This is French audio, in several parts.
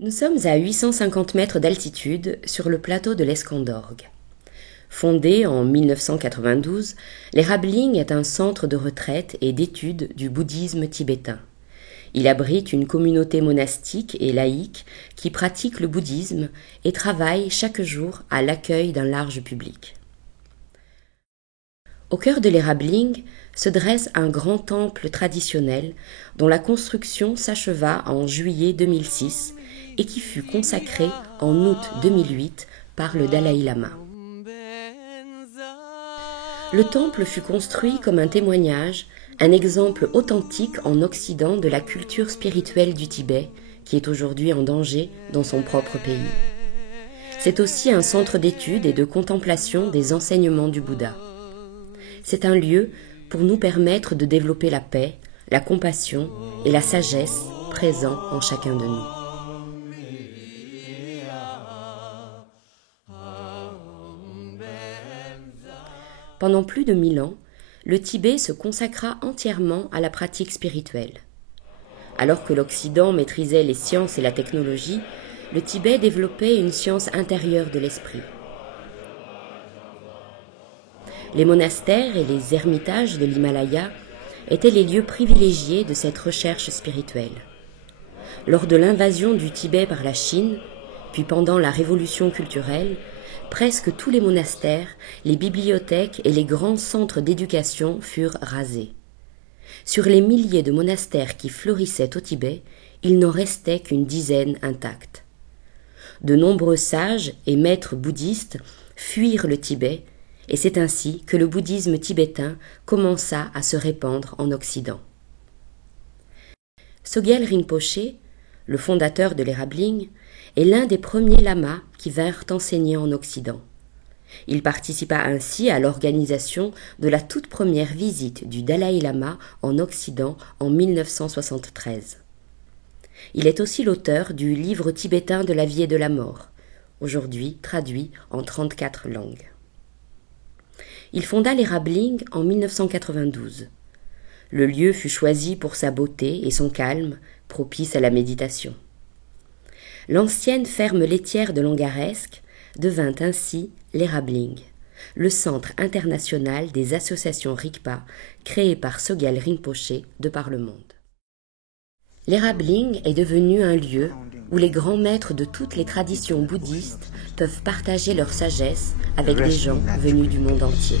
Nous sommes à 850 mètres d'altitude sur le plateau de l'Escandorgue. Fondé en 1992, l'Erhabling est un centre de retraite et d'études du bouddhisme tibétain. Il abrite une communauté monastique et laïque qui pratique le bouddhisme et travaille chaque jour à l'accueil d'un large public. Au cœur de l'Erhabling se dresse un grand temple traditionnel dont la construction s'acheva en juillet 2006 et qui fut consacré en août 2008 par le Dalai Lama. Le temple fut construit comme un témoignage, un exemple authentique en Occident de la culture spirituelle du Tibet, qui est aujourd'hui en danger dans son propre pays. C'est aussi un centre d'étude et de contemplation des enseignements du Bouddha. C'est un lieu pour nous permettre de développer la paix, la compassion et la sagesse présents en chacun de nous. Pendant plus de 1000 ans, le Tibet se consacra entièrement à la pratique spirituelle. Alors que l'Occident maîtrisait les sciences et la technologie, le Tibet développait une science intérieure de l'esprit. Les monastères et les ermitages de l'Himalaya étaient les lieux privilégiés de cette recherche spirituelle. Lors de l'invasion du Tibet par la Chine, puis pendant la révolution culturelle, presque tous les monastères, les bibliothèques et les grands centres d'éducation furent rasés. Sur les milliers de monastères qui fleurissaient au Tibet, il n'en restait qu'une dizaine intacts. De nombreux sages et maîtres bouddhistes fuirent le Tibet, et c'est ainsi que le bouddhisme tibétain commença à se répandre en Occident. Sogyal Rinpoché, le fondateur de l'Erhabling, est l'un des premiers lamas qui vinrent enseigner en Occident. Il participa ainsi à l'organisation de la toute première visite du Dalai Lama en Occident en 1973. Il est aussi l'auteur du livre tibétain de la vie et de la mort, aujourd'hui traduit en 34 langues. Il fonda l'Erhabling en 1992. Le lieu fut choisi pour sa beauté et son calme, propice à la méditation. L'ancienne ferme laitière de Langaresque devint ainsi l'Erhabling, le centre international des associations Rigpa créé par Sogyal Rinpoché de par le monde. L'Erhabling est devenu un lieu où les grands maîtres de toutes les traditions bouddhistes peuvent partager leur sagesse avec des gens venus du monde entier.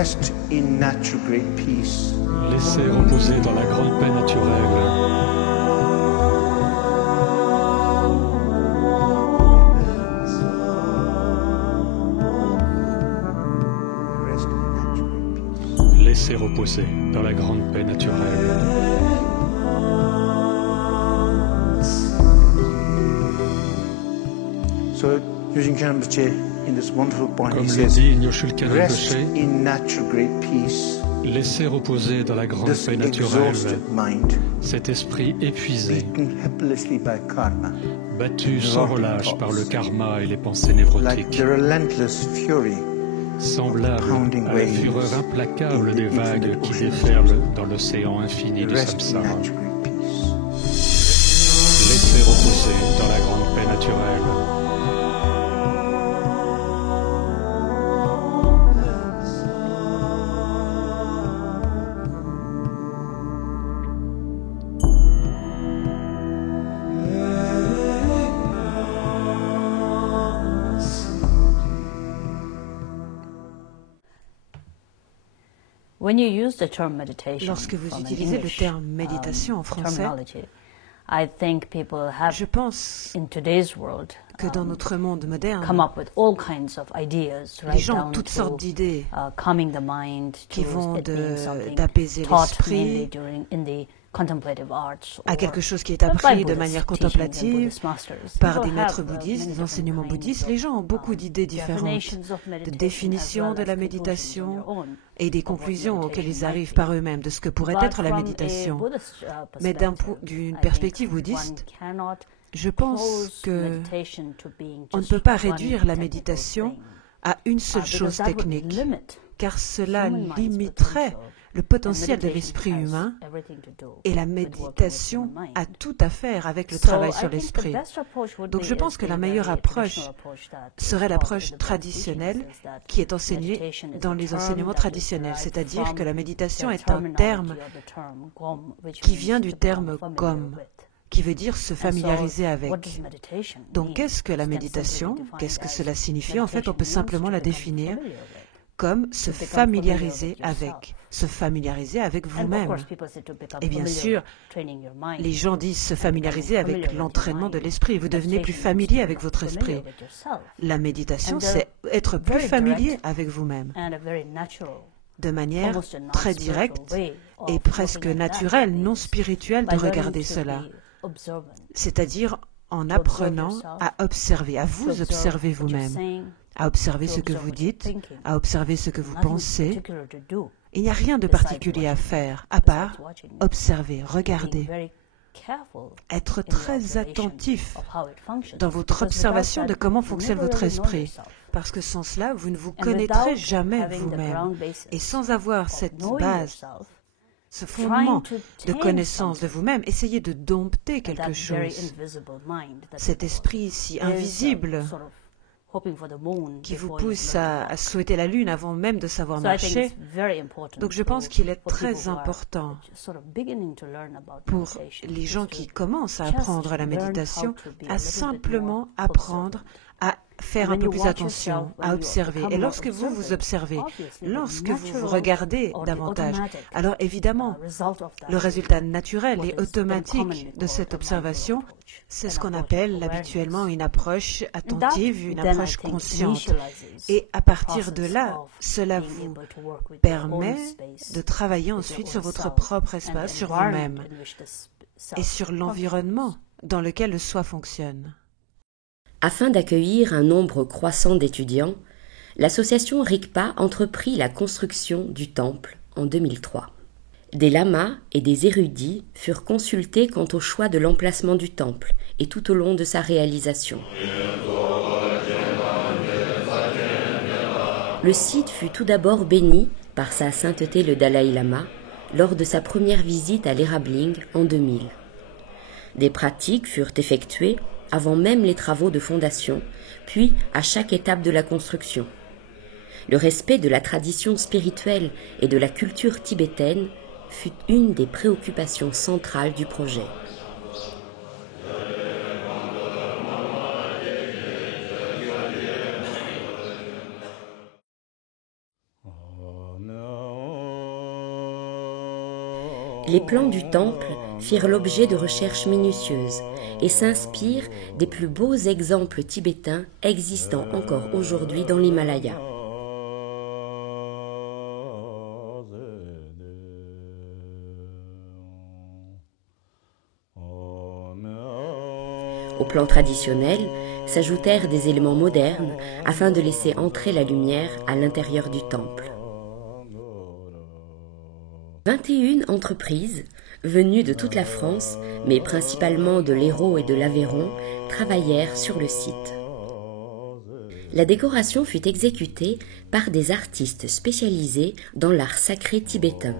Rest in natural great peace. Laissez reposer dans la grande paix naturelle. Rest in natural great peace. Laissez reposer dans la grande paix naturelle. So, using Rinpoche in this wonderful point, Comme he le says, dit Nyoshulkan rest Rinpoché, in natural great peace. laissez reposer dans la grande This paix naturelle exhausted mind, cet esprit épuisé, beaten helplessly by karma, battu sans relâche par le karma et les pensées like névrotiques, the relentless fury semblable à la fureur implacable des vagues qui déferlent dans l'océan infini du rest in samsara. natural great peace. Laissez reposer dans la grande paix naturelle. Lorsque vous utilisez le terme méditation en français, je pense que dans notre monde moderne, les gens ont toutes sortes d'idées qui vont d'apaiser l'esprit à quelque chose qui est appris de manière contemplative par des maîtres bouddhistes, des enseignements bouddhistes. Les gens ont beaucoup d'idées différentes, de définitions de la méditation et des conclusions auxquelles ils arrivent par eux-mêmes de ce que pourrait être la méditation. Mais d'une perspective bouddhiste, je pense que on ne peut pas réduire la méditation à une seule chose technique, car cela limiterait le potentiel de l'esprit humain, et la méditation a tout à faire avec le travail sur l'esprit. Donc je pense que la meilleure approche serait l'approche traditionnelle qui est enseignée dans les enseignements traditionnels, c'est-à-dire que la méditation est un terme qui vient du terme gom, qui veut dire se familiariser avec. Donc qu'est-ce que la méditation? Qu'est-ce que cela signifie? En fait, on peut simplement la définir comme se familiariser avec vous-même. Et bien sûr, les gens disent se familiariser avec l'entraînement de l'esprit. Vous devenez plus familier avec votre esprit. La méditation, c'est être plus familier avec vous-même, de manière très directe et presque naturelle, non spirituelle, de regarder cela. C'est-à-dire en apprenant à observer, à vous observer vous-même, à observer ce que vous dites, à observer ce que vous pensez. Il n'y a rien de particulier à faire, à part observer, regarder, être très attentif dans votre observation de comment fonctionne votre esprit. Parce que sans cela, vous ne vous connaîtrez jamais vous-même. Et sans avoir cette base, ce fondement de connaissance de vous-même, essayez de dompter quelque chose. Cet esprit si invisible qui vous pousse à souhaiter la lune avant même de savoir marcher. Donc je pense qu'il est très important pour les gens qui commencent à apprendre la méditation à simplement apprendre à faire un peu plus attention, à observer. Et lorsque vous vous observez, lorsque vous vous regardez davantage, alors évidemment, le résultat naturel et automatique de cette observation, c'est ce qu'on appelle habituellement une approche attentive, une approche consciente. Et à partir de là, cela vous permet de travailler ensuite sur votre propre espace, sur vous-même et sur l'environnement dans lequel le soi fonctionne. Afin d'accueillir un nombre croissant d'étudiants, l'association Rigpa entreprit la construction du temple en 2003. Des lamas et des érudits furent consultés quant au choix de l'emplacement du temple et tout au long de sa réalisation. Le site fut tout d'abord béni par sa sainteté le Dalai Lama lors de sa première visite à l'Erabling en 2000. Des pratiques furent effectuées avant même les travaux de fondation, puis à chaque étape de la construction. Le respect de la tradition spirituelle et de la culture tibétaine fut une des préoccupations centrales du projet. Les plans du temple firent l'objet de recherches minutieuses et s'inspirent des plus beaux exemples tibétains existant encore aujourd'hui dans l'Himalaya. Au plan traditionnel s'ajoutèrent des éléments modernes afin de laisser entrer la lumière à l'intérieur du temple. 21 entreprises, venues de toute la France, mais principalement de l'Hérault et de l'Aveyron, travaillèrent sur le site. La décoration fut exécutée par des artistes spécialisés dans l'art sacré tibétain,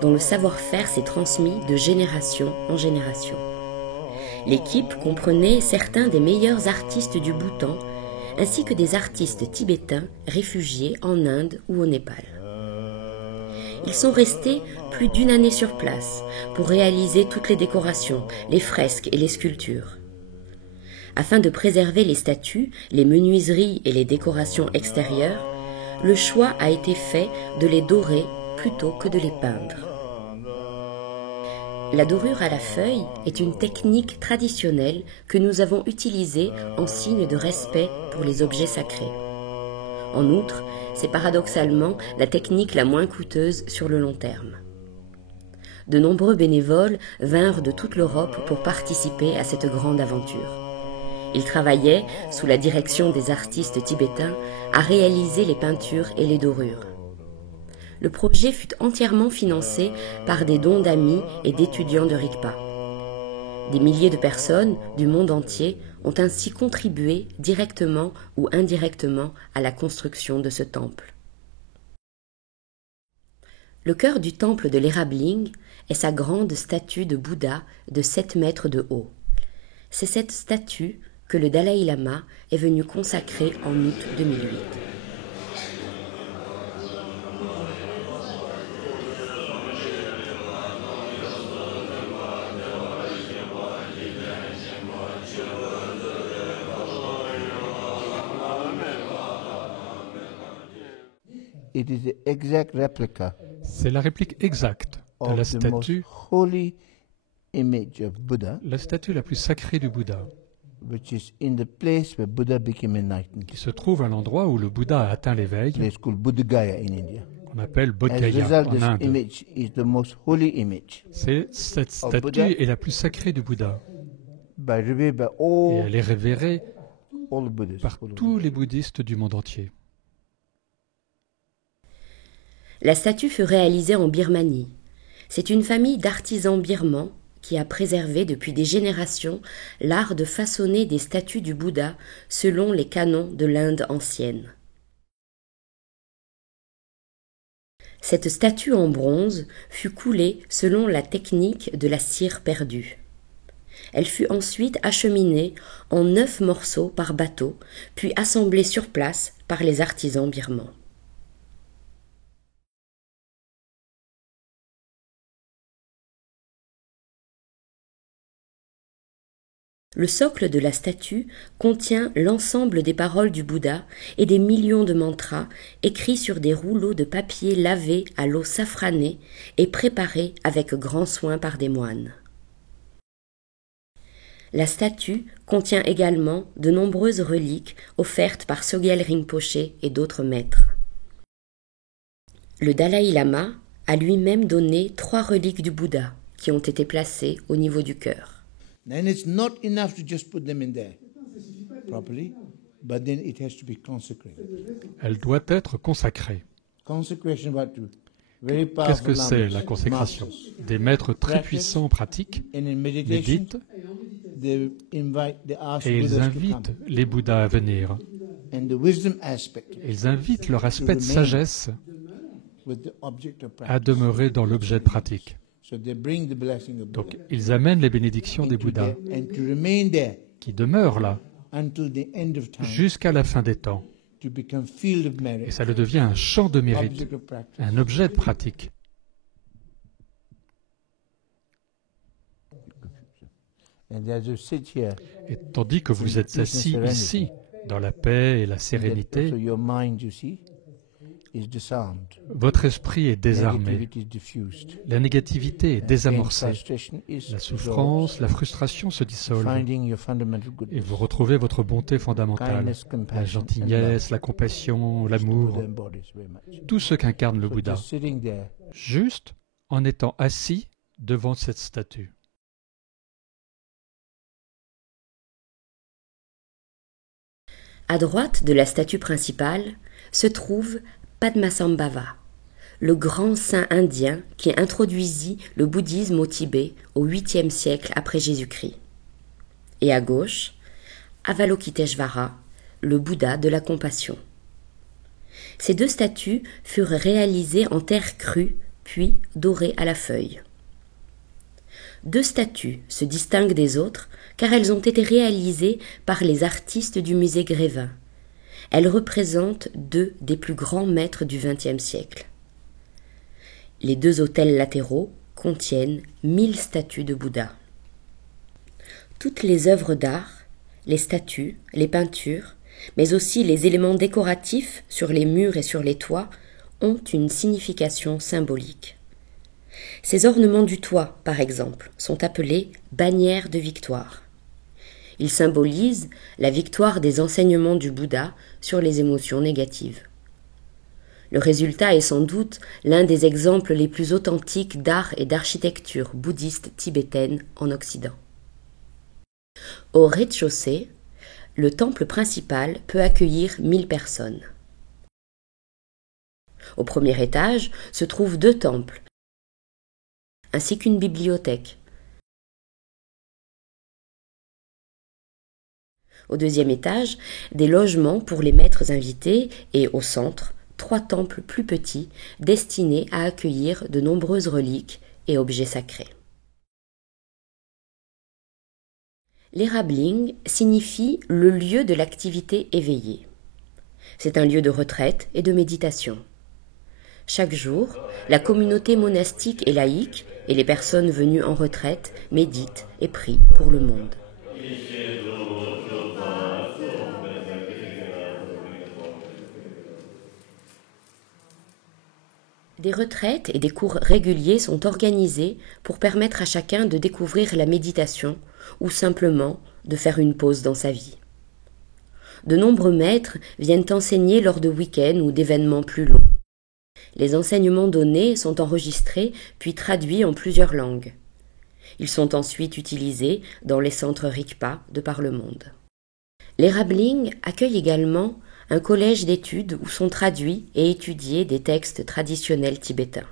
dont le savoir-faire s'est transmis de génération en génération. L'équipe comprenait certains des meilleurs artistes du Bhoutan, ainsi que des artistes tibétains réfugiés en Inde ou au Népal. Ils sont restés plus d'une année sur place pour réaliser toutes les décorations, les fresques et les sculptures. Afin de préserver les statues, les menuiseries et les décorations extérieures, le choix a été fait de les dorer plutôt que de les peindre. La dorure à la feuille est une technique traditionnelle que nous avons utilisée en signe de respect pour les objets sacrés. En outre, c'est paradoxalement la technique la moins coûteuse sur le long terme. de nombreux bénévoles vinrent de toute l'Europe pour participer à cette grande aventure. Ils travaillaient, sous la direction des artistes tibétains, à réaliser les peintures et les dorures. Le projet fut entièrement financé par des dons d'amis et d'étudiants de Rigpa. Des milliers de personnes du monde entier ont ainsi contribué directement ou indirectement à la construction de ce temple. Le cœur du temple de l'Érabling est sa grande statue de Bouddha de 7 mètres de haut. C'est cette statue que le Dalai Lama est venu consacrer en août 2008. It is the exact replica C'est la réplique exacte de la of the most statue, holy image of Buddha, la statue la plus sacrée du Bouddha, which is in the place where Buddha became enlightened. qui se trouve à l'endroit où le Bouddha a atteint l'éveil, It's called Buddha Gaya in India. qu'on appelle Bodh As a Gaya result, en this Inde. image is the most holy image, Cette Buddha. statue est la plus sacrée du Bouddha revered by et elle est révérée all Buddhists. par tous les bouddhistes du monde entier. La statue fut réalisée en Birmanie. C'est une famille d'artisans birmans qui a préservé depuis des générations l'art de façonner des statues du Bouddha selon les canons de l'Inde ancienne. Cette statue en bronze fut coulée selon la technique de la cire perdue. Elle fut ensuite acheminée en 9 morceaux par bateau, puis assemblée sur place par les artisans birmans. Le socle de la statue contient l'ensemble des paroles du Bouddha et des millions de mantras écrits sur des rouleaux de papier lavés à l'eau safranée et préparés avec grand soin par des moines. La statue contient également de nombreuses reliques offertes par Sogyal Rinpoché et d'autres maîtres. Le Dalai Lama a lui-même donné 3 reliques du Bouddha qui ont été placées au niveau du cœur. Then it's not enough to just put them in there properly, but then it has to be consecrated. Elle doit être consacrée. Consecration what to very Qu'est-ce que powerful c'est lamas, la consécration? masters. Des maîtres très puissants pratiquent, And in meditation, méditent they ask et ils Buddhas to invitent come. les Bouddhas à venir. And the wisdom aspect Ils invitent leur aspect de sagesse with the object of à practice. demeurer dans l'objet de pratique. So they bring the blessing of Donc Buddha ils amènent les bénédictions des into Bouddhas there and to remain there qui demeurent là until the end of time, jusqu'à la fin des temps. to become field of Et merit, ça le devient un champ de mérite, object of practice. un objet de pratique. And as you sit here, Et tandis que vous êtes assis ici, dans la paix et la so sérénité, your mind, you see, is disarmed. votre esprit est désarmé. Negativity is diffused. La négativité est Pain, désamorcée. frustration is La souffrance, la frustration se dissolvent. finding your fundamental Et goodness. vous retrouvez votre bonté fondamentale, Kindness, la compassion, and gentillesse, la compassion, love. l'amour, Buddha embodies very much. tout ce qu'incarne le So Bouddha, just sitting there, juste en étant assis devant cette statue. À droite de la statue principale se trouve Padmasambhava, le grand saint indien qui introduisit le bouddhisme au Tibet au 8e siècle après Jésus-Christ. Et à gauche, Avalokiteshvara, le Bouddha de la compassion. Ces 2 statues furent réalisées en terre crue, puis dorées à la feuille. 2 statues se distinguent des autres car elles ont été réalisées par les artistes du musée Grévin. Elles représentent 2 des plus grands maîtres du XXe siècle. Les 2 autels latéraux contiennent 1000 statues de Bouddha. Toutes les œuvres d'art, les statues, les peintures, mais aussi les éléments décoratifs sur les murs et sur les toits ont une signification symbolique. Ces ornements du toit, par exemple, sont appelés bannières de victoire. Ils symbolisent la victoire des enseignements du Bouddha sur les émotions négatives. Le résultat est sans doute l'un des exemples les plus authentiques d'art et d'architecture bouddhiste tibétaine en Occident. Au rez-de-chaussée, le temple principal peut accueillir 1000 personnes. Au premier étage se trouvent 2 temples, ainsi qu'une bibliothèque. Au deuxième étage, des logements pour les maîtres invités et au centre, 3 temples plus petits destinés à accueillir de nombreuses reliques et objets sacrés. L'Erabling signifie le lieu de l'activité éveillée. C'est un lieu de retraite et de méditation. Chaque jour, la communauté monastique et laïque et les personnes venues en retraite méditent et prient pour le monde. Des retraites et des cours réguliers sont organisés pour permettre à chacun de découvrir la méditation ou simplement de faire une pause dans sa vie. De nombreux maîtres viennent enseigner lors de week-ends ou d'événements plus longs. Les enseignements donnés sont enregistrés puis traduits en plusieurs langues. Ils sont ensuite utilisés dans les centres Rigpa de par le monde. L'Erabling accueille également un collège d'études où sont traduits et étudiés des textes traditionnels tibétains.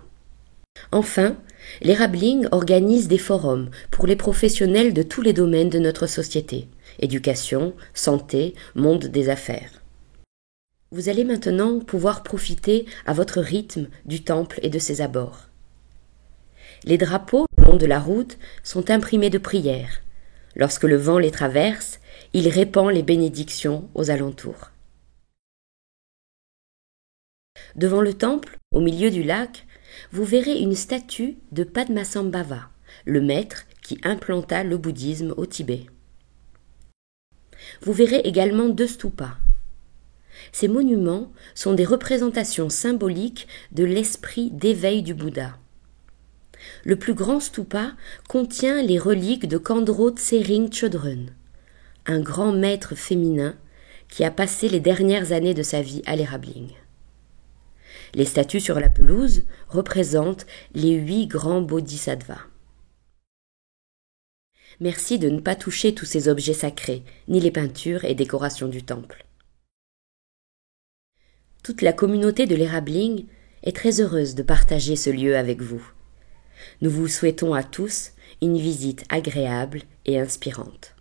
Enfin, l'Erabling organise des forums pour les professionnels de tous les domaines de notre société, éducation, santé, monde des affaires. Vous allez maintenant pouvoir profiter à votre rythme du temple et de ses abords. Les drapeaux le long de la route sont imprimés de prières. Lorsque le vent les traverse, il répand les bénédictions aux alentours. Devant le temple, au milieu du lac, vous verrez une statue de Padmasambhava, le maître qui implanta le bouddhisme au Tibet. Vous verrez également 2 stupas. Ces monuments sont des représentations symboliques de l'esprit d'éveil du Bouddha. Le plus grand stupa contient les reliques de Khandro Tsering Chodron, un grand maître féminin qui a passé les dernières années de sa vie à l'Erabling. Les statues sur la pelouse représentent les 8 grands bodhisattvas. Merci de ne pas toucher tous ces objets sacrés, ni les peintures et décorations du temple. Toute la communauté de l'Erabling est très heureuse de partager ce lieu avec vous. Nous vous souhaitons à tous une visite agréable et inspirante.